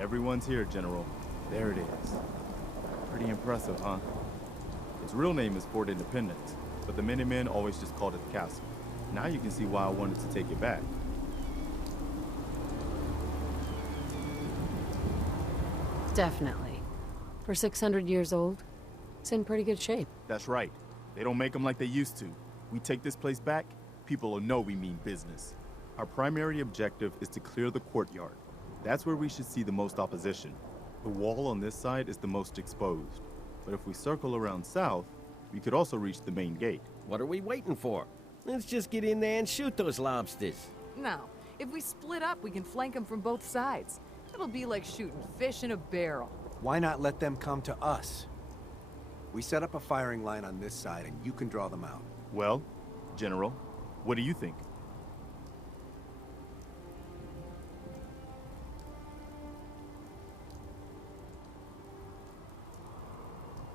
Everyone's here, General. There it is. Pretty impressive, huh? Its real name is Fort Independence, but the Minutemen always just called it the castle. Now you can see why I wanted to take it back. Definitely. For 600 years old, it's in pretty good shape. That's right. They don't make them like they used to. We take this place back, people will know we mean business. Our primary objective is to clear the courtyard. That's where we should see the most opposition. The wall on this side is the most exposed. But if we circle around south, we could also reach the main gate. What are we waiting for? Let's just get in there and shoot those lobsters. No. If we split up, we can flank them from both sides. It'll be like shooting fish in a barrel. Why not let them come to us? We set up a firing line on this side, and you can draw them out. Well, General, what do you think?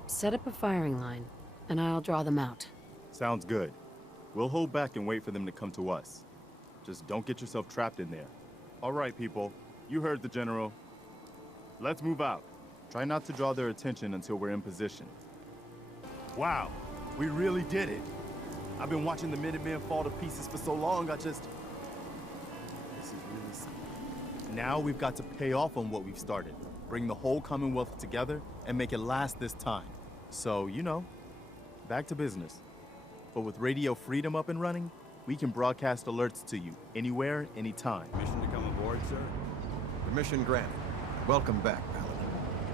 Set up a firing line, and I'll draw them out. Sounds good. We'll hold back and wait for them to come to us. Just don't get yourself trapped in there. All right, people. You heard the General. Let's move out. Try not to draw their attention until we're in position. Wow, we really did it. I've been watching the Minutemen fall to pieces for so long, This is really something. Now we've got to pay off on what we've started. Bring the whole Commonwealth together and make it last this time. So, you know, back to business. But with Radio Freedom up and running, we can broadcast alerts to you anywhere, anytime. Mission to come aboard, sir? Permission granted. Welcome back, Paladin.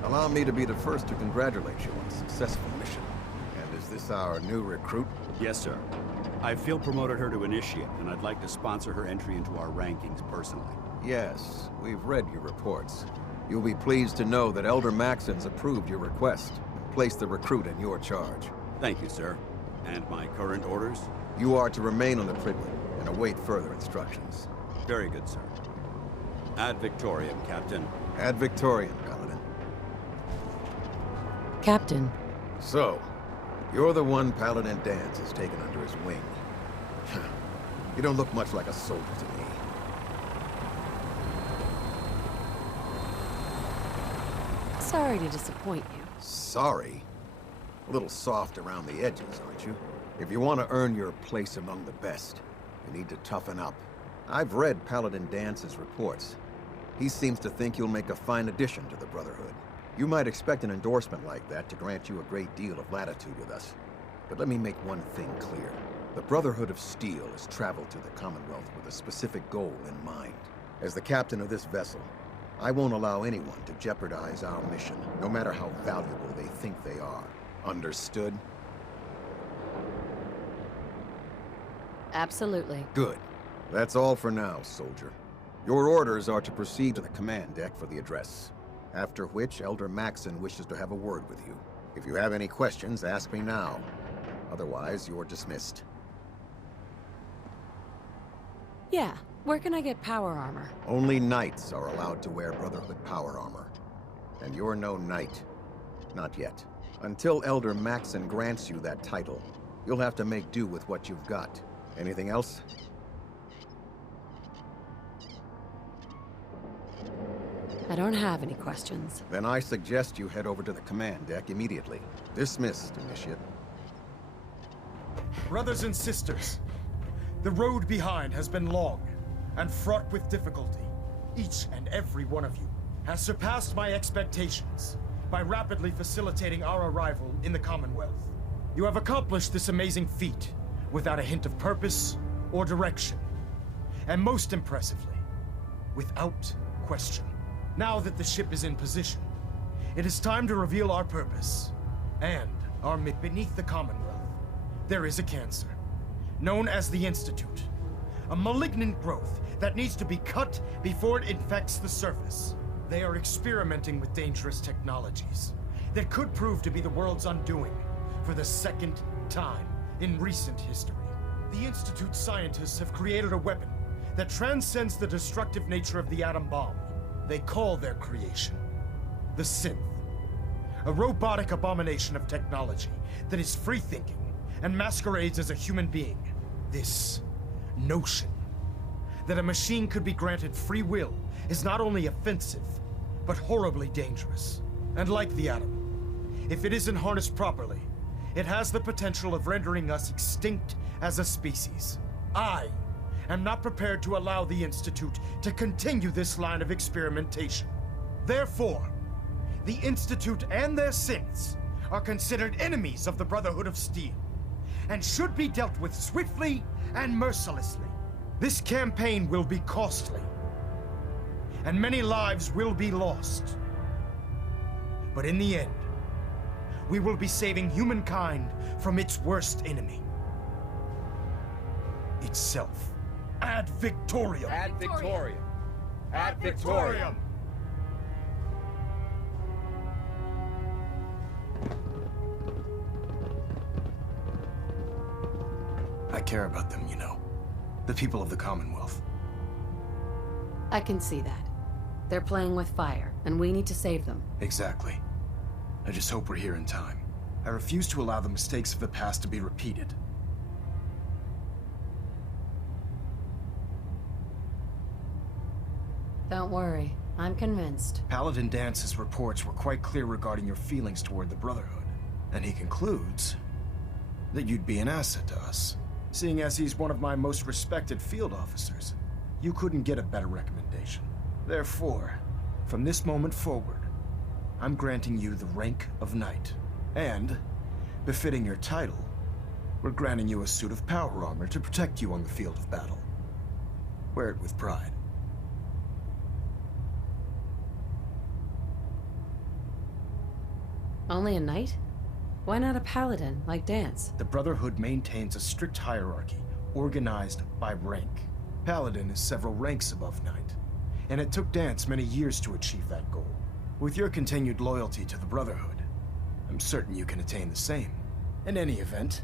Allow me to be the first to congratulate you on a successful mission. And is this our new recruit? Yes, sir. I field promoted her to initiate, and I'd like to sponsor her entry into our rankings personally. Yes, we've read your reports. You'll be pleased to know that Elder Maxon's approved your request and placed the recruit in your charge. Thank you, sir. And my current orders? You are to remain on the Priglet and await further instructions. Very good, sir. Ad Victoriam, Captain. Ad Victoriam, Paladin. Captain. So, you're the one Paladin Danse has taken under his wing. You don't look much like a soldier to me. Sorry to disappoint you. Sorry? A little soft around the edges, aren't you? If you want to earn your place among the best, you need to toughen up. I've read Paladin Dance's reports. He seems to think you'll make a fine addition to the Brotherhood. You might expect an endorsement like that to grant you a great deal of latitude with us. But let me make one thing clear. The Brotherhood of Steel has traveled to the Commonwealth with a specific goal in mind. As the captain of this vessel, I won't allow anyone to jeopardize our mission, no matter how valuable they think they are. Understood? Absolutely. Good. That's all for now, soldier. Your orders are to proceed to the command deck for the address, after which Elder Maxon wishes to have a word with you. If you have any questions, ask me now. Otherwise, you're dismissed. Yeah, where can I get power armor? Only knights are allowed to wear Brotherhood power armor. And you're no knight. Not yet. Until Elder Maxon grants you that title, you'll have to make do with what you've got. Anything else? I don't have any questions. Then I suggest you head over to the command deck immediately. Dismissed, Initiate. Brothers and sisters, the road behind has been long and fraught with difficulty. Each and every one of you has surpassed my expectations by rapidly facilitating our arrival in the Commonwealth. You have accomplished this amazing feat without a hint of purpose or direction. And most impressively, without question. Now that the ship is in position, it is time to reveal our purpose and our mission. Beneath the Commonwealth, there is a cancer, known as the Institute. A malignant growth that needs to be cut before it infects the surface. They are experimenting with dangerous technologies that could prove to be the world's undoing for the second time in recent history. The Institute's scientists have created a weapon that transcends the destructive nature of the atom bomb. They call their creation the Synth, a robotic abomination of technology that is free-thinking and masquerades as a human being. This notion that a machine could be granted free will is not only offensive, but horribly dangerous. And like the atom, if it isn't harnessed properly, it has the potential of rendering us extinct as a species. I am not prepared to allow the Institute to continue this line of experimentation. Therefore, the Institute and their synths are considered enemies of the Brotherhood of Steel, and should be dealt with swiftly and mercilessly. This campaign will be costly, and many lives will be lost. But in the end, we will be saving humankind from its worst enemy. Itself. Ad Victoriam! Ad Victoriam! Ad Victoriam! I care about them, you know. The people of the Commonwealth. I can see that. They're playing with fire, and we need to save them. Exactly. I just hope we're here in time. I refuse to allow the mistakes of the past to be repeated. Don't worry, I'm convinced. Paladin Dance's reports were quite clear regarding your feelings toward the Brotherhood. And he concludes that you'd be an asset to us. Seeing as he's one of my most respected field officers, you couldn't get a better recommendation. Therefore, from this moment forward, I'm granting you the rank of Knight. And, befitting your title, we're granting you a suit of power armor to protect you on the field of battle. Wear it with pride. Only a knight? Why not a paladin, like Dance? The Brotherhood maintains a strict hierarchy, organized by rank. Paladin is several ranks above Knight, and it took Dance many years to achieve that goal. With your continued loyalty to the Brotherhood, I'm certain you can attain the same. In any event,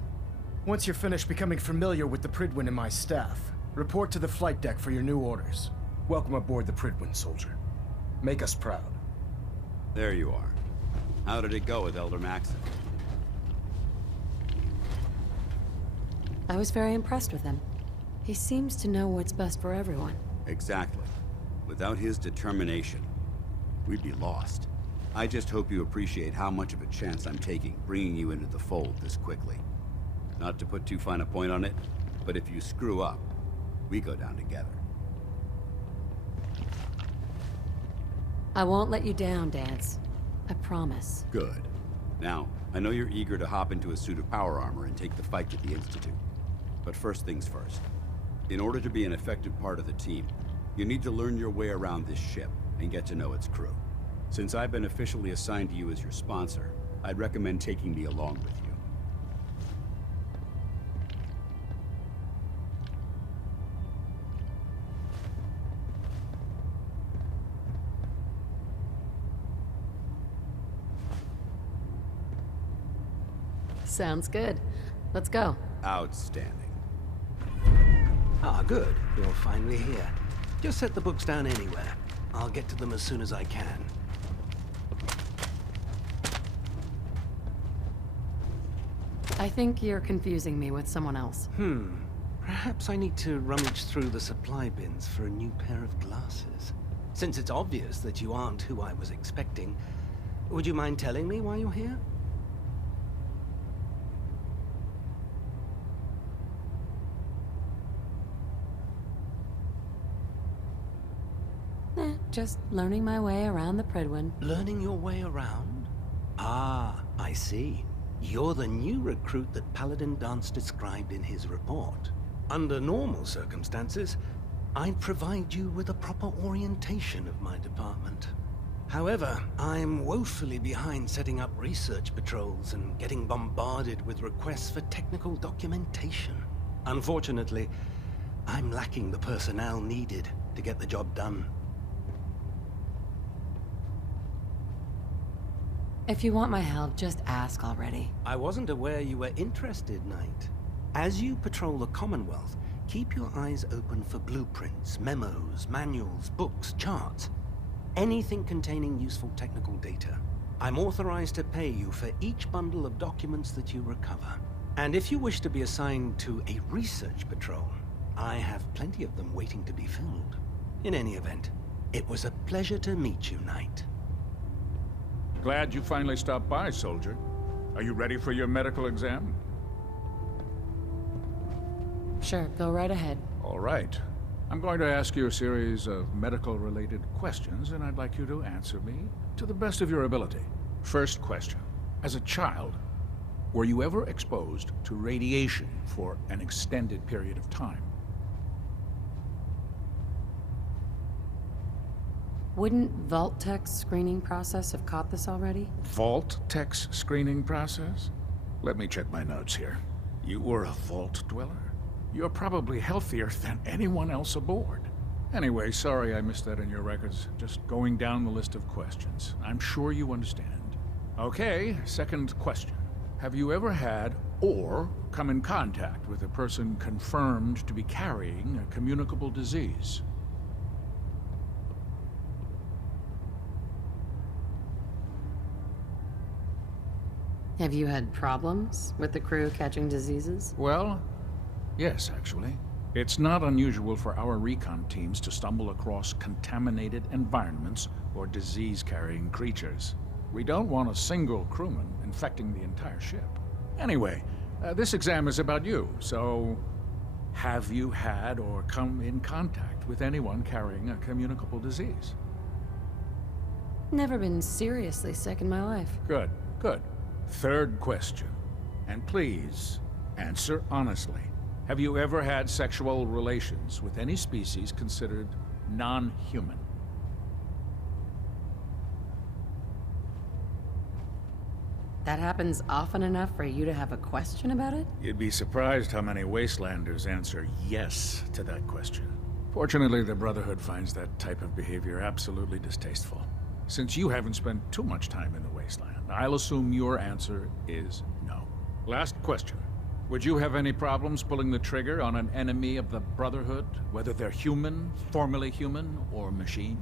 once you're finished becoming familiar with the Pridwin and my staff, report to the flight deck for your new orders. Welcome aboard the Pridwin, soldier. Make us proud. There you are. How did it go with Elder Maxon? I was very impressed with him. He seems to know what's best for everyone. Exactly. Without his determination, we'd be lost. I just hope you appreciate how much of a chance I'm taking bringing you into the fold this quickly. Not to put too fine a point on it, but if you screw up, we go down together. I won't let you down, Dance. I promise. Good. Now, I know you're eager to hop into a suit of power armor and take the fight to the Institute. But first things first. In order to be an effective part of the team, you need to learn your way around this ship and get to know its crew. Since I've been officially assigned to you as your sponsor, I'd recommend taking me along with you. Sounds good. Let's go. Outstanding. Ah, good. You're finally here. Just set the books down anywhere. I'll get to them as soon as I can. I think you're confusing me with someone else. Perhaps I need to rummage through the supply bins for a new pair of glasses. Since it's obvious that you aren't who I was expecting, would you mind telling me why you're here? Just learning my way around the Pridwin. Learning your way around? Ah, I see. You're the new recruit that Paladin Dance described in his report. Under normal circumstances, I'd provide you with a proper orientation of my department. However, I'm woefully behind setting up research patrols and getting bombarded with requests for technical documentation. Unfortunately, I'm lacking the personnel needed to get the job done. If you want my help, just ask already. I wasn't aware you were interested, Knight. As you patrol the Commonwealth, keep your eyes open for blueprints, memos, manuals, books, charts. Anything containing useful technical data. I'm authorized to pay you for each bundle of documents that you recover. And if you wish to be assigned to a research patrol, I have plenty of them waiting to be filled. In any event, it was a pleasure to meet you, Knight. Glad you finally stopped by, soldier. Are you ready for your medical exam? Sure, go right ahead. All right. I'm going to ask you a series of medical-related questions, and I'd like you to answer me to the best of your ability. First question. As a child, were you ever exposed to radiation for an extended period of time? Wouldn't Vault-Tech's screening process have caught this already? Vault-Tech's screening process? Let me check my notes here. You were a Vault Dweller? You're probably healthier than anyone else aboard. Anyway, sorry I missed that in your records. Just going down the list of questions. I'm sure you understand. Okay, second question. Have you ever had or come in contact with a person confirmed to be carrying a communicable disease? Have you had problems with the crew catching diseases? Well, yes, actually. It's not unusual for our recon teams to stumble across contaminated environments or disease-carrying creatures. We don't want a single crewman infecting the entire ship. Anyway, this exam is about you, so have you had or come in contact with anyone carrying a communicable disease? Never been seriously sick in my life. Good, good. Third question, and please answer honestly. Have you ever had sexual relations with any species considered non-human? That happens often enough for you to have a question about it? You'd be surprised how many Wastelanders answer yes to that question. Fortunately, the Brotherhood finds that type of behavior absolutely distasteful. Since you haven't spent too much time in the Wasteland, I'll assume your answer is no. Last question. Would you have any problems pulling the trigger on an enemy of the Brotherhood, whether they're human, formerly human, or machine?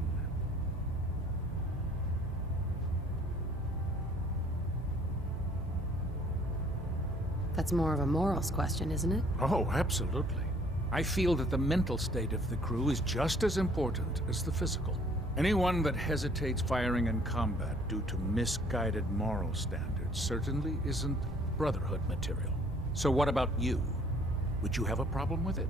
That's more of a morals question, isn't it? Oh, absolutely. I feel that the mental state of the crew is just as important as the physical. Anyone that hesitates firing in combat due to misguided moral standards certainly isn't Brotherhood material. So what about you? Would you have a problem with it?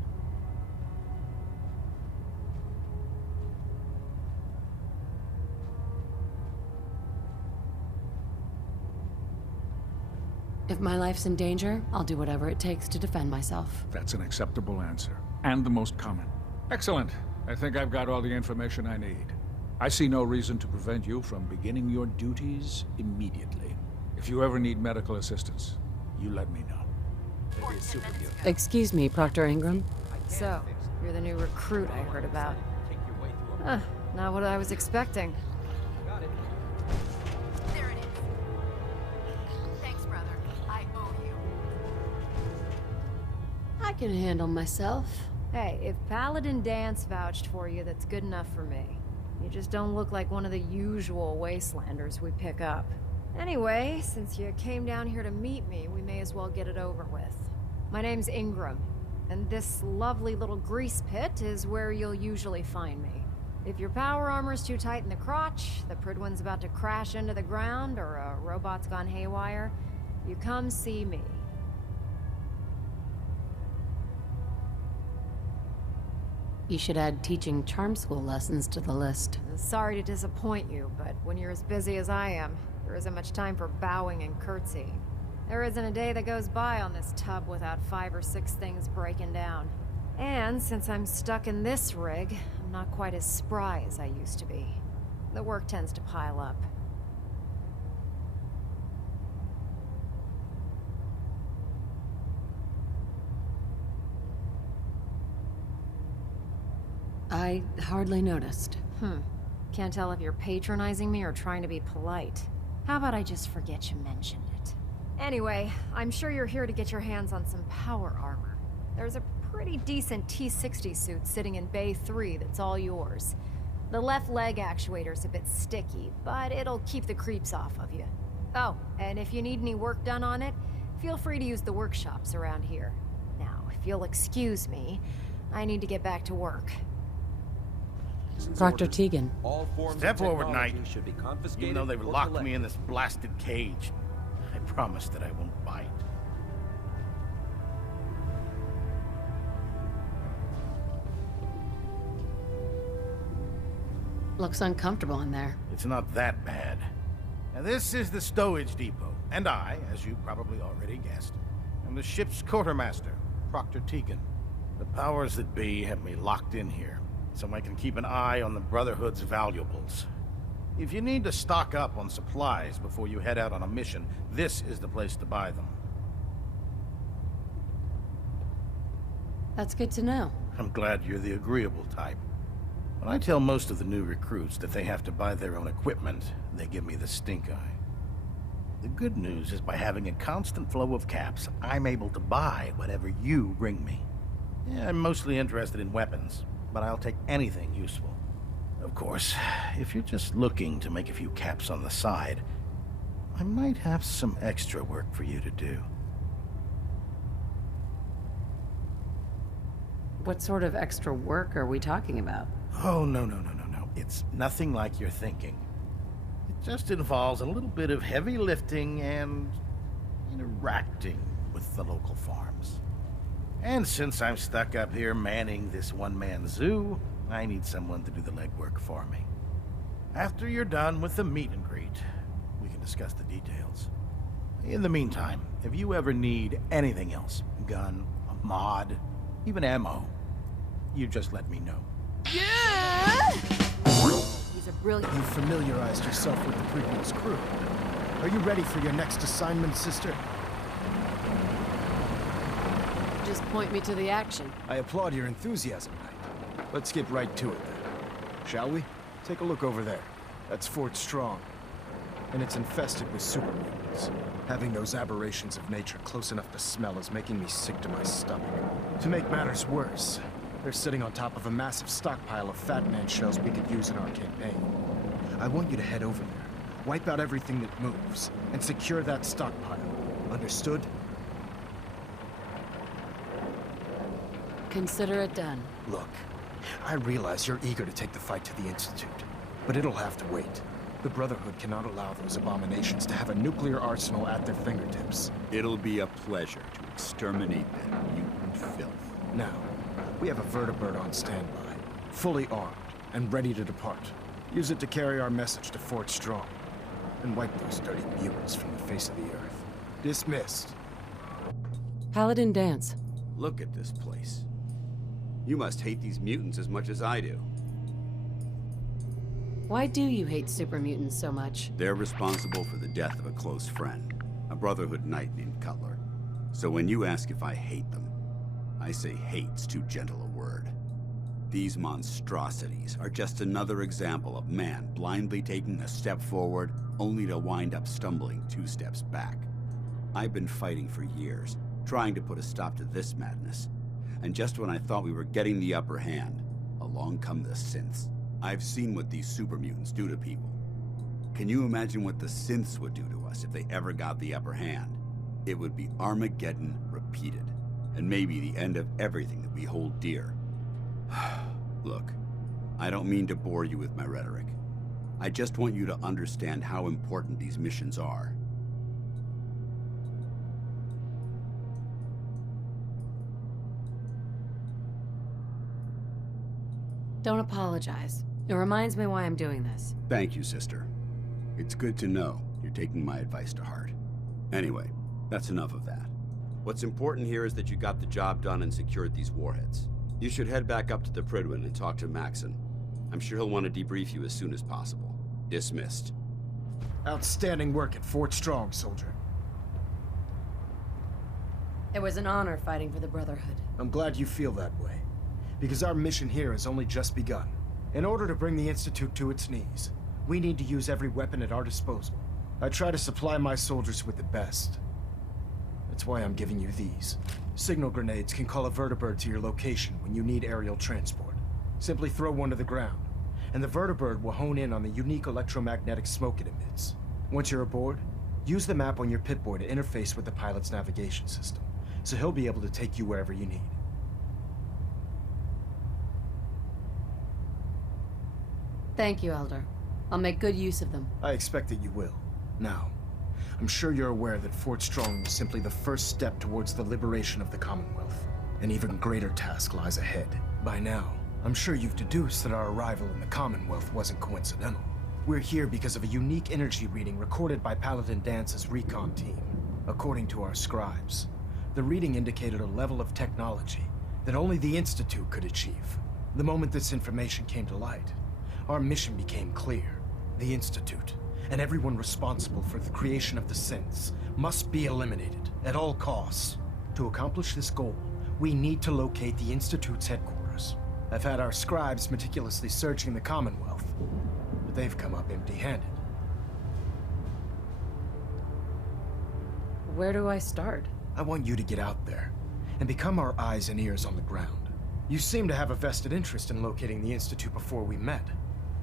If my life's in danger, I'll do whatever it takes to defend myself. That's an acceptable answer, and the most common. Excellent. I think I've got all the information I need. I see no reason to prevent you from beginning your duties immediately. If you ever need medical assistance, you let me know. Excuse me, Proctor Ingram. So, you're the new recruit I heard about. Not what I was expecting. There it is. Thanks, brother. I owe you. I can handle myself. Hey, if Paladin Dance vouched for you, that's good enough for me. You just don't look like one of the usual Wastelanders we pick up. Anyway, since you came down here to meet me, we may as well get it over with. My name's Ingram, and this lovely little grease pit is where you'll usually find me. If your power armor's too tight in the crotch, the Pridwin's about to crash into the ground, or a robot's gone haywire, you come see me. You should add teaching charm school lessons to the list. Sorry to disappoint you, but when you're as busy as I am, there isn't much time for bowing and curtsying. There isn't a day that goes by on this tub without 5 or 6 things breaking down. And since I'm stuck in this rig, I'm not quite as spry as I used to be. The work tends to pile up. I hardly noticed. Can't tell if you're patronizing me or trying to be polite. How about I just forget you mentioned it? Anyway, I'm sure you're here to get your hands on some power armor. There's a pretty decent T-60 suit sitting in Bay 3 that's all yours. The left leg actuator's a bit sticky, but it'll keep the creeps off of you. Oh, and if you need any work done on it, feel free to use the workshops around here. Now, if you'll excuse me, I need to get back to work. Dr. Tegan. All forms Step of forward, technology Knight. should be confiscated. Even though they've or locked me collected. in this blasted cage, I promise that I won't bite. Looks uncomfortable in there. It's not that bad. Now, this is the stowage depot, and I, as you probably already guessed, am the ship's quartermaster, Proctor Tegan. The powers that be have me locked in here, so I can keep an eye on the Brotherhood's valuables. If you need to stock up on supplies before you head out on a mission, this is the place to buy them. That's good to know. I'm glad you're the agreeable type. When I tell most of the new recruits that they have to buy their own equipment, they give me the stink eye. The good news is by having a constant flow of caps, I'm able to buy whatever you bring me. Yeah, I'm mostly interested in weapons, but I'll take anything useful. Of course, if you're just looking to make a few caps on the side, I might have some extra work for you to do. What sort of extra work are we talking about? Oh, no. It's nothing like you're thinking. It just involves a little bit of heavy lifting and interacting with the local farms. And since I'm stuck up here manning this one-man zoo, I need someone to do the legwork for me. After you're done with the meet and greet, we can discuss the details. In the meantime, if you ever need anything else, gun, a mod, even ammo, you just let me know. He's a brilliant... You familiarized yourself with the previous crew. Are you ready for your next assignment, sister? Just point me to the action. I applaud your enthusiasm, Knight. Let's get right to it, then. Shall we? Take a look over there. That's Fort Strong. And it's infested with super mutants. Having those aberrations of nature close enough to smell is making me sick to my stomach. To make matters worse, they're sitting on top of a massive stockpile of Fat Man shells we could use in our campaign. I want you to head over there, wipe out everything that moves, and secure that stockpile. Understood? Consider it done. Look, I realize you're eager to take the fight to the Institute, but it'll have to wait. The Brotherhood cannot allow those abominations to have a nuclear arsenal at their fingertips. It'll be a pleasure to exterminate that mutant filth. Now, we have a vertibird on standby, fully armed and ready to depart. Use it to carry our message to Fort Strong, and wipe those dirty mutants from the face of the earth. Dismissed. Paladin Dance. Look at this place. You must hate these mutants as much as I do. Why do you hate super mutants so much? They're responsible for the death of a close friend, a Brotherhood knight named Cutler. So when you ask if I hate them, I say hate's too gentle a word. These monstrosities are just another example of man blindly taking a step forward, only to wind up stumbling 2 steps back. I've been fighting for years, trying to put a stop to this madness. And just when I thought we were getting the upper hand, along come the synths. I've seen what these super mutants do to people. Can you imagine what the synths would do to us if they ever got the upper hand? It would be Armageddon repeated, and maybe the end of everything that we hold dear. Look, I don't mean to bore you with my rhetoric. I just want you to understand how important these missions are. Don't apologize. It reminds me why I'm doing this. Thank you, sister. It's good to know you're taking my advice to heart. Anyway, that's enough of that. What's important here is that you got the job done and secured these warheads. You should head back up to the Prydwen and talk to Maxon. I'm sure he'll want to debrief you as soon as possible. Dismissed. Outstanding work at Fort Strong, soldier. It was an honor fighting for the Brotherhood. I'm glad you feel that way, because our mission here has only just begun. In order to bring the Institute to its knees, we need to use every weapon at our disposal. I try to supply my soldiers with the best. That's why I'm giving you these. Signal grenades can call a vertibird to your location when you need aerial transport. Simply throw one to the ground, and the vertibird will hone in on the unique electromagnetic smoke it emits. Once you're aboard, use the map on your Pip-Boy to interface with the pilot's navigation system, so he'll be able to take you wherever you need. Thank you, Elder. I'll make good use of them. I expect that you will. Now, I'm sure you're aware that Fort Strong was simply the first step towards the liberation of the Commonwealth. An even greater task lies ahead. By now, I'm sure you've deduced that our arrival in the Commonwealth wasn't coincidental. We're here because of a unique energy reading recorded by Paladin Dance's recon team. According to our scribes, the reading indicated a level of technology that only the Institute could achieve. The moment this information came to light, our mission became clear. The Institute, and everyone responsible for the creation of the synths, must be eliminated at all costs. To accomplish this goal, we need to locate the Institute's headquarters. I've had our scribes meticulously searching the Commonwealth, but they've come up empty-handed. Where do I start? I want you to get out there and become our eyes and ears on the ground. You seem to have a vested interest in locating the Institute before we met,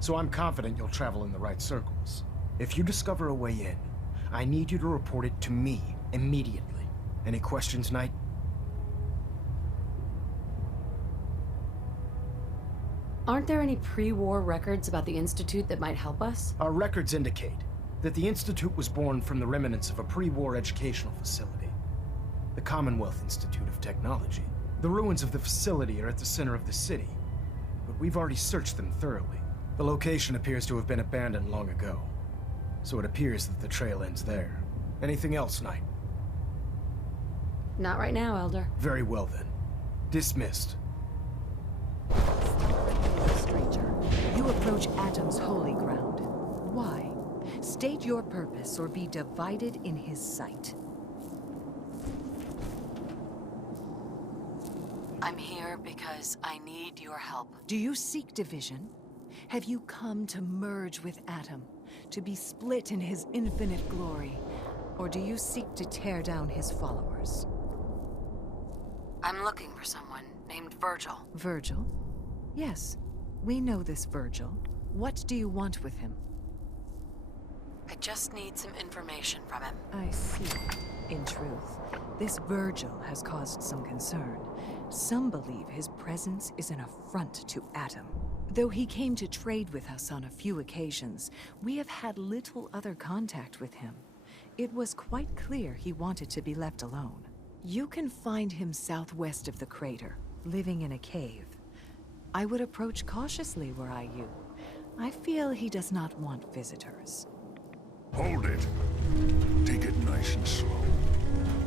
so I'm confident you'll travel in the right circles. If you discover a way in, I need you to report it to me immediately. Any questions, Knight? Aren't there any pre-war records about the Institute that might help us? Our records indicate that the Institute was born from the remnants of a pre-war educational facility, the Commonwealth Institute of Technology. The ruins of the facility are at the center of the city, but we've already searched them thoroughly. The location appears to have been abandoned long ago, so it appears that the trail ends there. Anything else, Knight? Not right now, Elder. Very well then. Dismissed. Stranger, you approach Atom's holy ground. Why? State your purpose or be divided in his sight. I'm here because I need your help. Do you seek division? Have you come to merge with Atom, to be split in his infinite glory? Or do you seek to tear down his followers? I'm looking for someone named Virgil. Virgil? Yes, we know this Virgil. What do you want with him? I just need some information from him. I see. In truth, this Virgil has caused some concern. Some believe his presence is an affront to Atom. Though he came to trade with us on a few occasions, we have had little other contact with him. It was quite clear he wanted to be left alone. You can find him southwest of the crater, living in a cave. I would approach cautiously were I you. I feel he does not want visitors. Hold it. Take it nice and slow.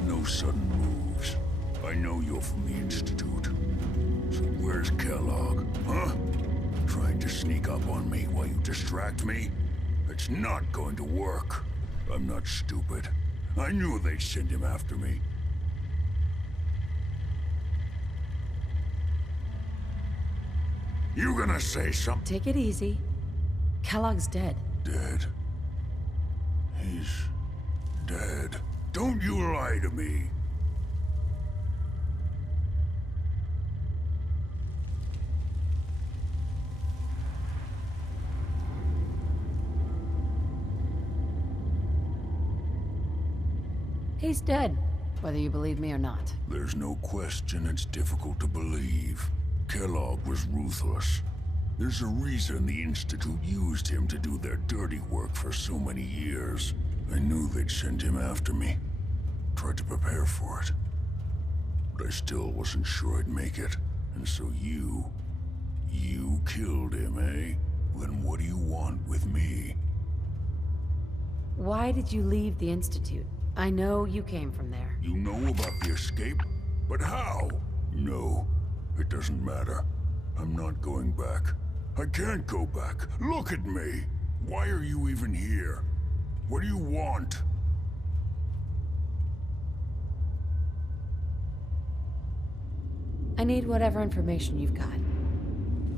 No sudden moves. I know you're from the Institute. So where's Kellogg, huh? Trying to sneak up on me while you distract me? It's not going to work. I'm not stupid. I knew they'd send him after me. You gonna say something? Take it easy. Kellogg's dead. Dead? He's dead. Don't you lie to me. He's dead, whether you believe me or not. There's no question it's difficult to believe. Kellogg was ruthless. There's a reason the Institute used him to do their dirty work for so many years. I knew they'd send him after me. Tried to prepare for it. But I still wasn't sure I'd make it. And so you killed him, eh? Then what do you want with me? Why did you leave the Institute? I know you came from there. You know about the escape? But how? No, it doesn't matter. I'm not going back. I can't go back. Look at me! Why are you even here? What do you want? I need whatever information you've got.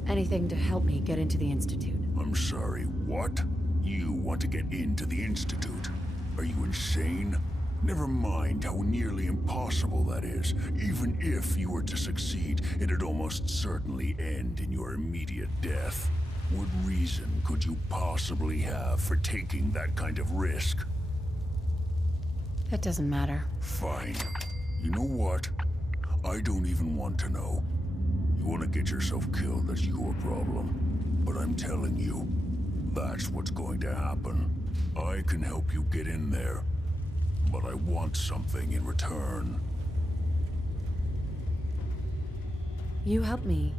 Anything to help me get into the Institute. I'm sorry, what? You want to get into the Institute? Are you insane? Never mind how nearly impossible that is. Even if you were to succeed, it'd almost certainly end in your immediate death. What reason could you possibly have for taking that kind of risk? That doesn't matter. Fine. You know what? I don't even want to know. You want to get yourself killed, that's your problem. But I'm telling you, that's what's going to happen. I can help you get in there, but I want something in return. You help me,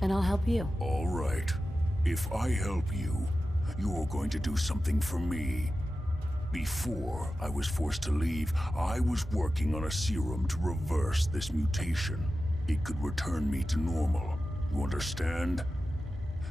and I'll help you. All right. If I help you, you're going to do something for me. Before I was forced to leave, I was working on a serum to reverse this mutation. It could return me to normal. You understand?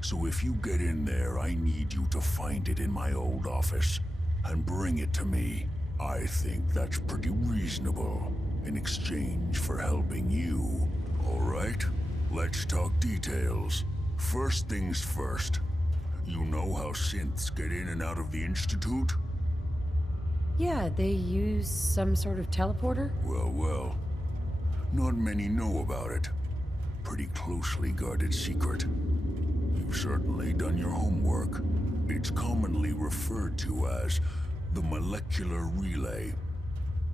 So if you get in there, I need you to find it in my old office and bring it to me. I think that's pretty reasonable in exchange for helping you. All right? Let's talk details. First things first. You know how synths get in and out of the Institute? Yeah, they use some sort of teleporter? Well. Not many know about it. Pretty closely guarded secret. You've certainly done your homework. It's commonly referred to as the molecular relay.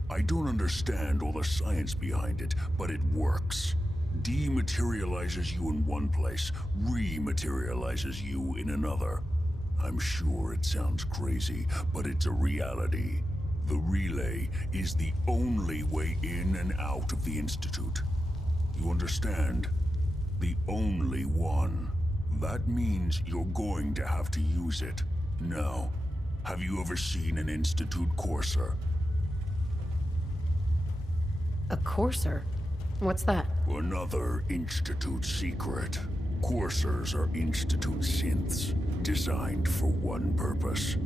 I don't understand all the science behind it, but it works. Dematerializes you in one place, rematerializes you in another. I'm sure it sounds crazy, but it's a reality. The relay is the only way in and out of the Institute. You understand? The only one. That means you're going to have to use it. Now, have you ever seen an Institute courser? A courser? What's that? Another Institute secret. Coursers are Institute synths, designed for one purpose.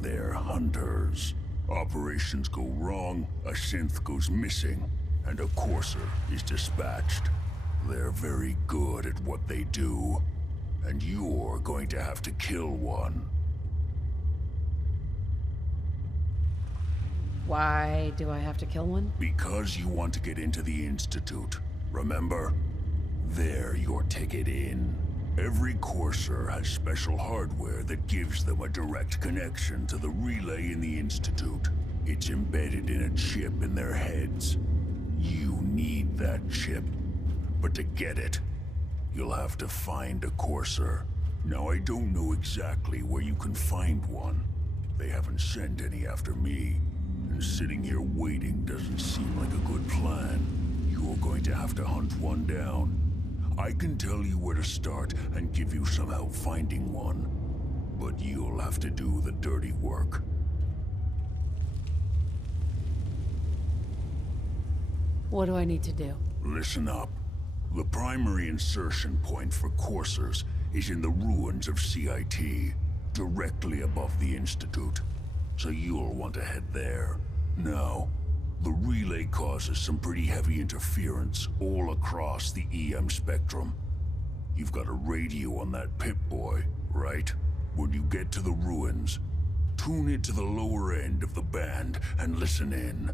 They're hunters. Operations go wrong, a synth goes missing, and a courser is dispatched. They're very good at what they do, and you're going to have to kill one. Why do I have to kill one? Because you want to get into the Institute, remember? They're your ticket in. Every courser has special hardware that gives them a direct connection to the relay in the Institute. It's embedded in a chip in their heads. You need that chip. But to get it, you'll have to find a courser. Now, I don't know exactly where you can find one. They haven't sent any after me. And sitting here waiting doesn't seem like a good plan. You're going to have to hunt one down. I can tell you where to start and give you some help finding one. But you'll have to do the dirty work. What do I need to do? Listen up. The primary insertion point for coursers is in the ruins of CIT, directly above the Institute. So you'll want to head there. Now, the relay causes some pretty heavy interference all across the EM spectrum. You've got a radio on that Pip-Boy, right? When you get to the ruins, tune it to the lower end of the band and listen in.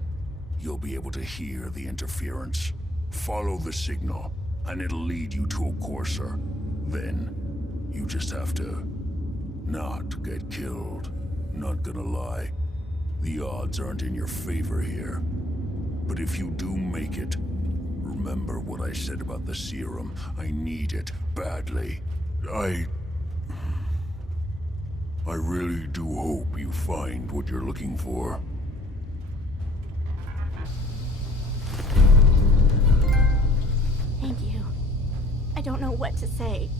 You'll be able to hear the interference. Follow the signal, and it'll lead you to a courser. Then, you just have to not get killed. Not gonna lie, the odds aren't in your favor here. But if you do make it, remember what I said about the serum. I need it badly. I really do hope you find what you're looking for. Thank you. I don't know what to say.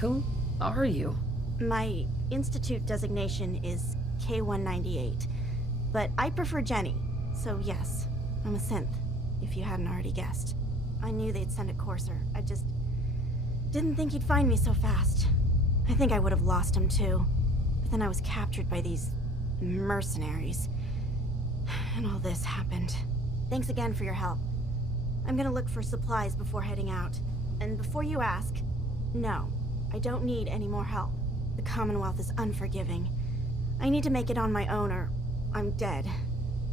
Who are you? My Institute designation is K-198, but I prefer Jenny, so yes, I'm a synth, if you hadn't already guessed. I knew they'd send a courser. I just didn't think he'd find me so fast. I think I would have lost him too, but then I was captured by these mercenaries, and all this happened. Thanks again for your help. I'm gonna look for supplies before heading out, and before you ask, no, I don't need any more help. The Commonwealth is unforgiving. I need to make it on my own or I'm dead.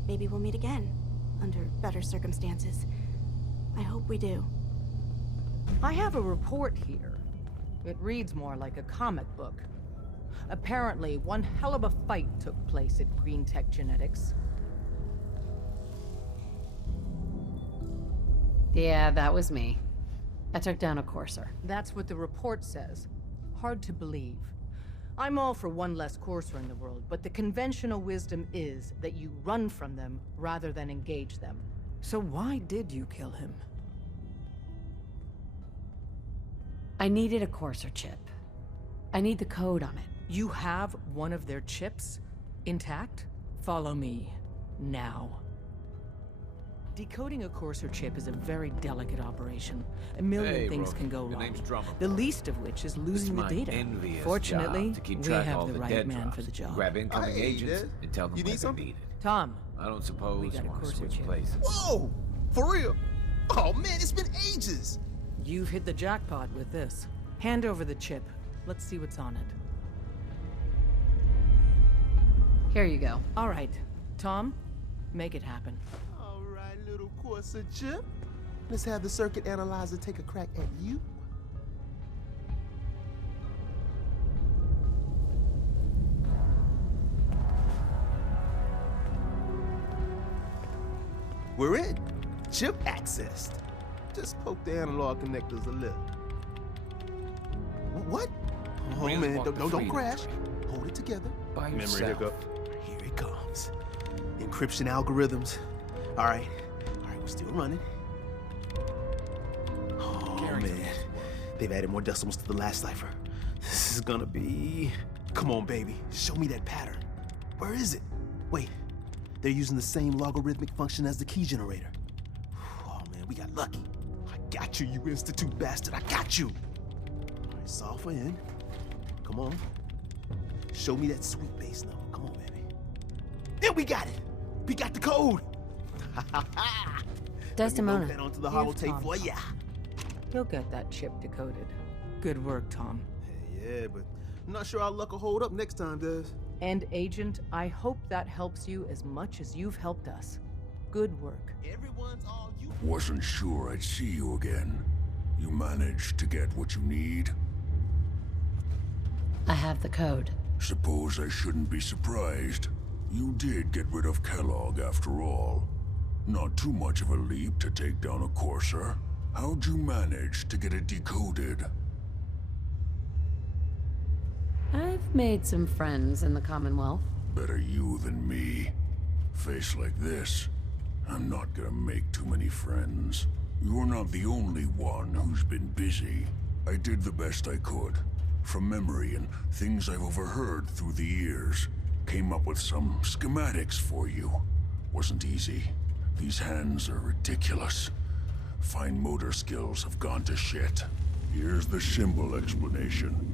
Maybe we'll meet again, under better circumstances. I hope we do. I have a report here. It reads more like a comic book. Apparently, one hell of a fight took place at Green Tech Genetics. Yeah, that was me. I took down a courser. That's what the report says. Hard to believe. I'm all for one less courser in the world, but the conventional wisdom is that you run from them rather than engage them. So why did you kill him? I needed a courser chip. I need the code on it. You have one of their chips? Intact? Follow me. Now. Decoding a courser chip is a very delicate operation. A million things can go wrong. The least of which is losing the data. Fortunately, we have the right man for the job. Grab incoming agents and tell them you need what something? they needed. Tom, I don't suppose we got you a want to courser switch chip. places. Whoa! For real? Oh man, it's been ages! You've hit the jackpot with this. Hand over the chip. Let's see what's on it. Here you go. All right. Tom, make it happen. All right, little courser chip. Let's have the circuit analyzer take a crack at you. We're in. Chip accessed. Just poke the analog connectors a little. What? Oh Really man, want the don't freedom crash. train. Hold it together. By Memory yourself. hiccup. Here it comes. Encryption algorithms. All right, we're still running. Oh man, they've added more decimals to the last cipher. This is gonna be... Come on, baby, show me that pattern. Where is it? Wait, they're using the same logarithmic function as the key generator. Oh man, we got lucky. I got you, you Institute bastard, I got you. All right, solve for n. Come on. Show me that sweet bass number. Come on, baby. And we got it. We got the code. Desdemona. Let me load that onto the holotape for ya. you'll get that chip decoded. Good work, Tom. Yeah, but I'm not sure our luck will hold up next time, Des. And Agent, I hope that helps you as much as you've helped us. Good work. Everyone's all you. Wasn't sure I'd see you again. You managed to get what you need? I have the code. Suppose I shouldn't be surprised. You did get rid of Kellogg after all. Not too much of a leap to take down a courser. How'd you manage to get it decoded? I've made some friends in the Commonwealth. Better you than me. Face like this, I'm not gonna make too many friends. You're not the only one who's been busy. I did the best I could. From memory and things I've overheard through the years. Came up with some schematics for you. Wasn't easy. These hands are ridiculous. Fine motor skills have gone to shit. Here's the simple explanation.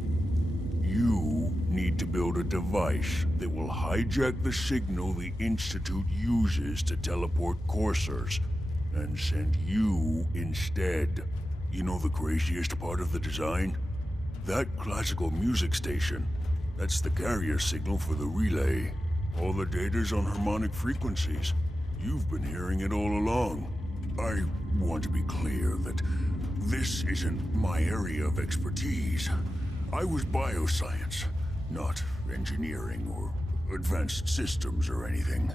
You need to build a device that will hijack the signal the Institute uses to teleport coursers, and send you instead. You know the craziest part of the design? That classical music station. That's the carrier signal for the relay. All the data's on harmonic frequencies. You've been hearing it all along. I want to be clear that this isn't my area of expertise. I was bioscience, not engineering or advanced systems or anything.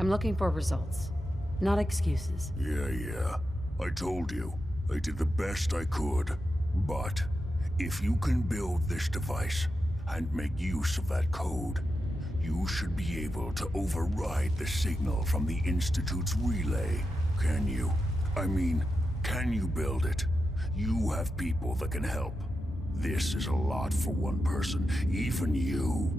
I'm looking for results, not excuses. Yeah. I told you. I did the best I could. But if you can build this device and make use of that code, you should be able to override the signal from the Institute's relay. Can you? I mean, can you build it? You have people that can help. This is a lot for one person, even you.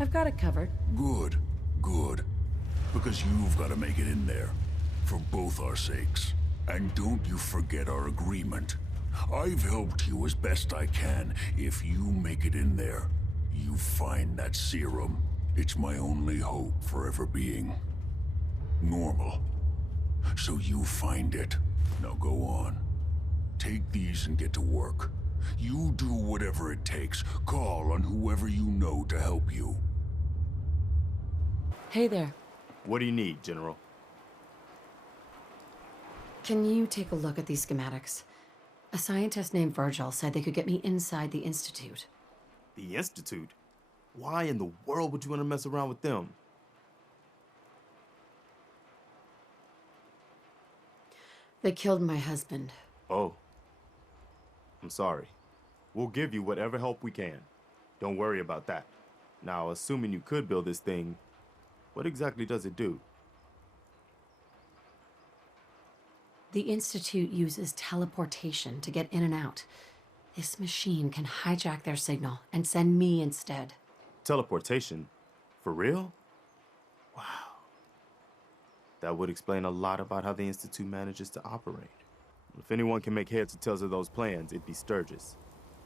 I've got it covered. Good. Because you've got to make it in there. For both our sakes. And don't you forget our agreement. I've helped you as best I can. If you make it in there, you find that serum. It's my only hope for ever being normal. So you find it. Now go on. Take these and get to work. You do whatever it takes. Call on whoever you know to help you. Hey there. What do you need, General? Can you take a look at these schematics? A scientist named Virgil said they could get me inside the Institute. The Institute? Why in the world would you want to mess around with them? They killed my husband. Oh. I'm sorry. We'll give you whatever help we can. Don't worry about that. Now, assuming you could build this thing, what exactly does it do? The Institute uses teleportation to get in and out. This machine can hijack their signal and send me instead. Teleportation? For real? Wow. That would explain a lot about how the Institute manages to operate. If anyone can make heads or tails of those plans, it'd be Sturgis.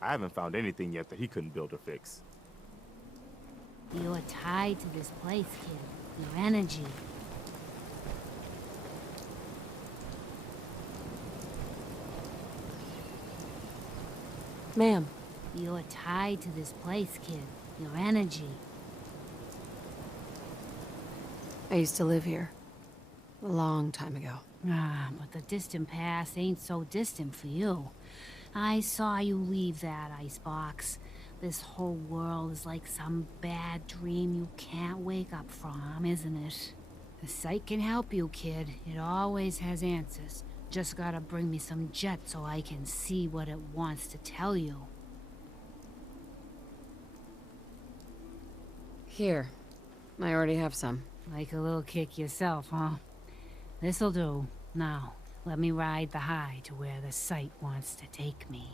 I haven't found anything yet that he couldn't build or fix. You're tied to this place, kid. Your energy. Ma'am. You're tied to this place, kid. Your energy. I used to live here. A long time ago. Ah, but the distant past ain't so distant for you. I saw you leave that icebox. This whole world is like some bad dream you can't wake up from, isn't it? The site can help you, kid. It always has answers. Just gotta bring me some jet so I can see what it wants to tell you. Here. I already have some. Like a little kick yourself, huh? This'll do. Now, let me ride the high to where the site wants to take me.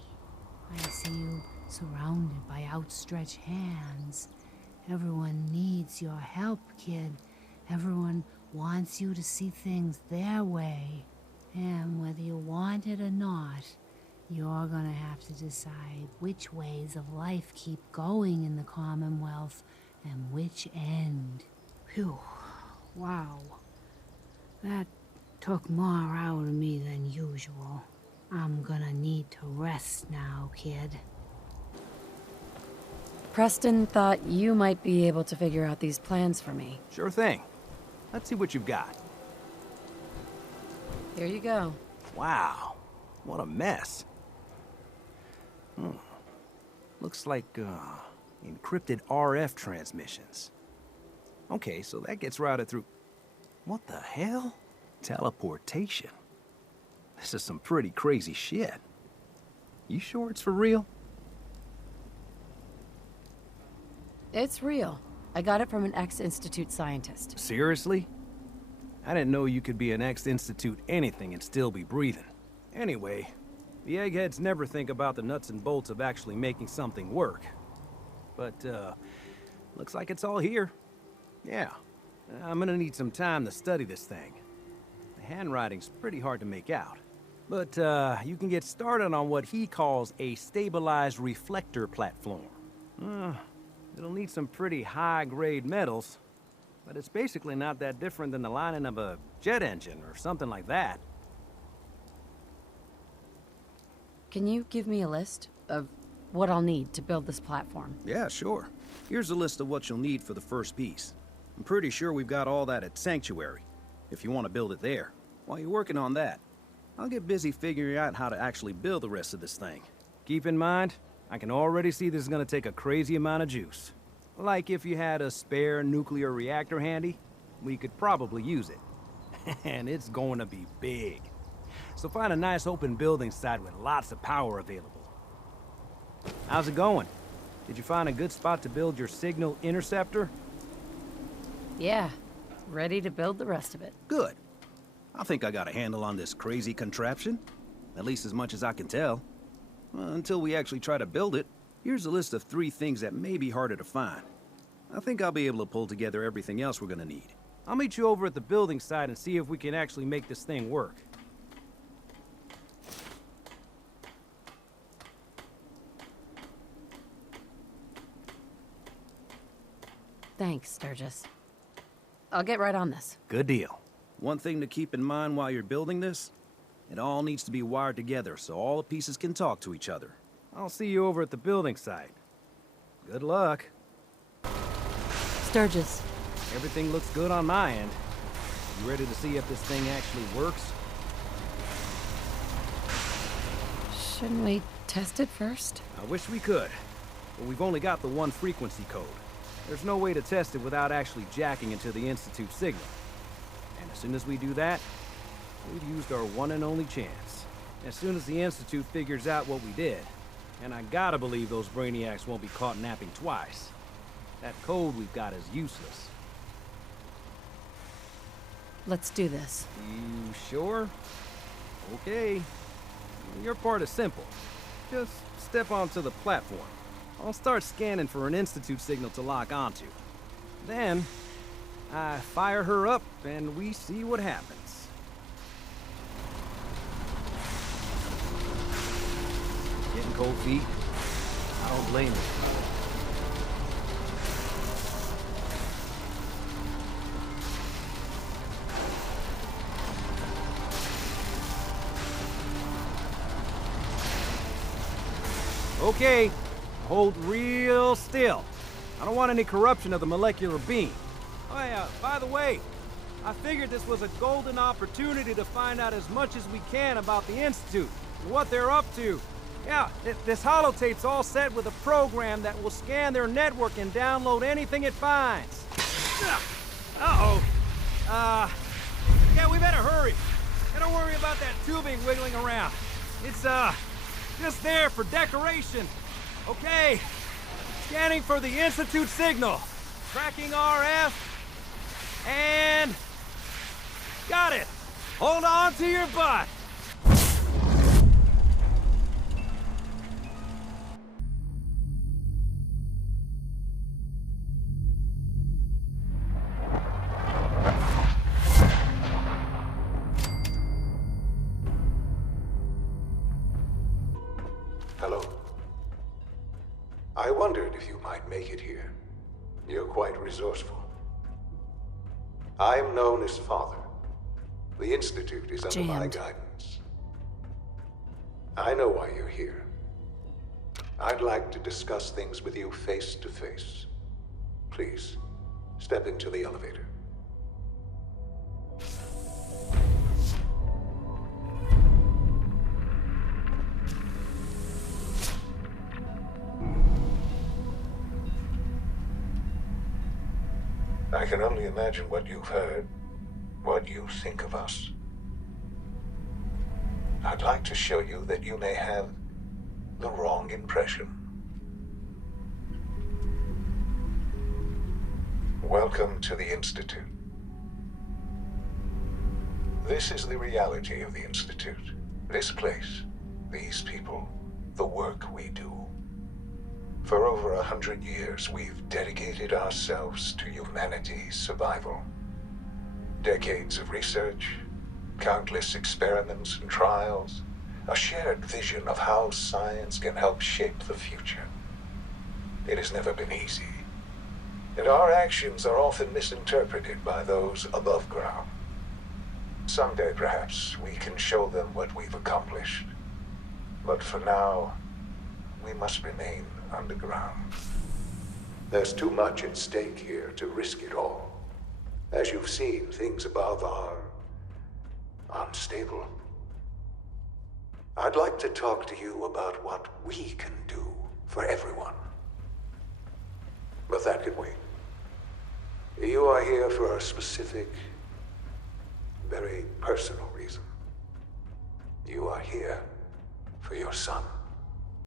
I see you surrounded by outstretched hands. Everyone needs your help, kid. Everyone wants you to see things their way. And whether you want it or not, you're gonna have to decide which ways of life keep going in the Commonwealth and which end. Phew. Wow. That took more out of me than usual. I'm gonna need to rest now, kid. Preston thought you might be able to figure out these plans for me. Sure thing. Let's see what you've got. Here you go. Wow. What a mess. Looks like, encrypted RF transmissions. Okay, so that gets routed through... What the hell? Teleportation. This is some pretty crazy shit. You sure it's for real? It's real. I got it from an ex-Institute scientist. Seriously? I didn't know you could be an ex-Institute anything and still be breathing. Anyway, the eggheads never think about the nuts and bolts of actually making something work. But, looks like it's all here. Yeah, I'm gonna need some time to study this thing. The handwriting's pretty hard to make out. But, you can get started on what he calls a stabilized reflector platform. It'll need some pretty high-grade metals, but it's basically not that different than the lining of a jet engine or something like that. Can you give me a list of what I'll need to build this platform? Yeah, sure. Here's a list of what you'll need for the first piece. I'm pretty sure we've got all that at Sanctuary, if you want to build it there. While you're working on that, I'll get busy figuring out how to actually build the rest of this thing. Keep in mind, I can already see this is gonna take a crazy amount of juice. Like if you had a spare nuclear reactor handy, we could probably use it. And it's going to be big. So find a nice open building site with lots of power available. How's it going? Did you find a good spot to build your signal interceptor? Yeah, ready to build the rest of it. Good. I think I got a handle on this crazy contraption. At least as much as I can tell. Until we actually try to build it, here's a list of 3 things that may be harder to find. I think I'll be able to pull together everything else we're gonna need. I'll meet you over at the building site and see if we can actually make this thing work. Thanks, Sturgis. I'll get right on this. Good deal. One thing to keep in mind while you're building this, it all needs to be wired together so all the pieces can talk to each other. I'll see you over at the building site. Good luck. Sturgis. Everything looks good on my end. You ready to see if this thing actually works? Shouldn't we test it first? I wish we could, but we've only got the one frequency code. There's no way to test it without actually jacking into the Institute signal. And as soon as we do that, we'd used our one and only chance. As soon as the Institute figures out what we did, and I gotta believe those brainiacs won't be caught napping twice, that code we've got is useless. Let's do this. You sure? Okay. Your part is simple. Just step onto the platform. I'll start scanning for an Institute signal to lock onto. Then, I fire her up and we see what happens. Getting cold feet? I don't blame you. Okay, hold real still. I don't want any corruption of the molecular beam. Oh yeah, by the way, I figured this was a golden opportunity to find out as much as we can about the Institute and what they're up to. Yeah, this holotape's all set with a program that will scan their network and download anything it finds. Uh-oh. Yeah, we better hurry. And don't worry about that tubing wiggling around. It's, just there for decoration. Okay. Scanning for the Institute signal. Tracking RF. And... got it. Hold on to your butt. Hello. I wondered if you might make it here. You're quite resourceful. I'm known as Father. The Institute is under my guidance. I know why you're here. I'd like to discuss things with you face to face. Please, step into the elevator. I can only imagine what you've heard, what you think of us. I'd like to show you that you may have the wrong impression. Welcome to the Institute. This is the reality of the Institute. This place, these people, the work we do. For over 100 years, we've dedicated ourselves to humanity's survival. Decades of research, countless experiments and trials, a shared vision of how science can help shape the future. It has never been easy, and our actions are often misinterpreted by those above ground. Someday, perhaps, we can show them what we've accomplished. But for now, we must remain underground. There's too much at stake here to risk it all. As you've seen, things above are unstable. I'd like to talk to you about what we can do for everyone. But that can wait. You are here for a specific, very personal reason. You are here for your son.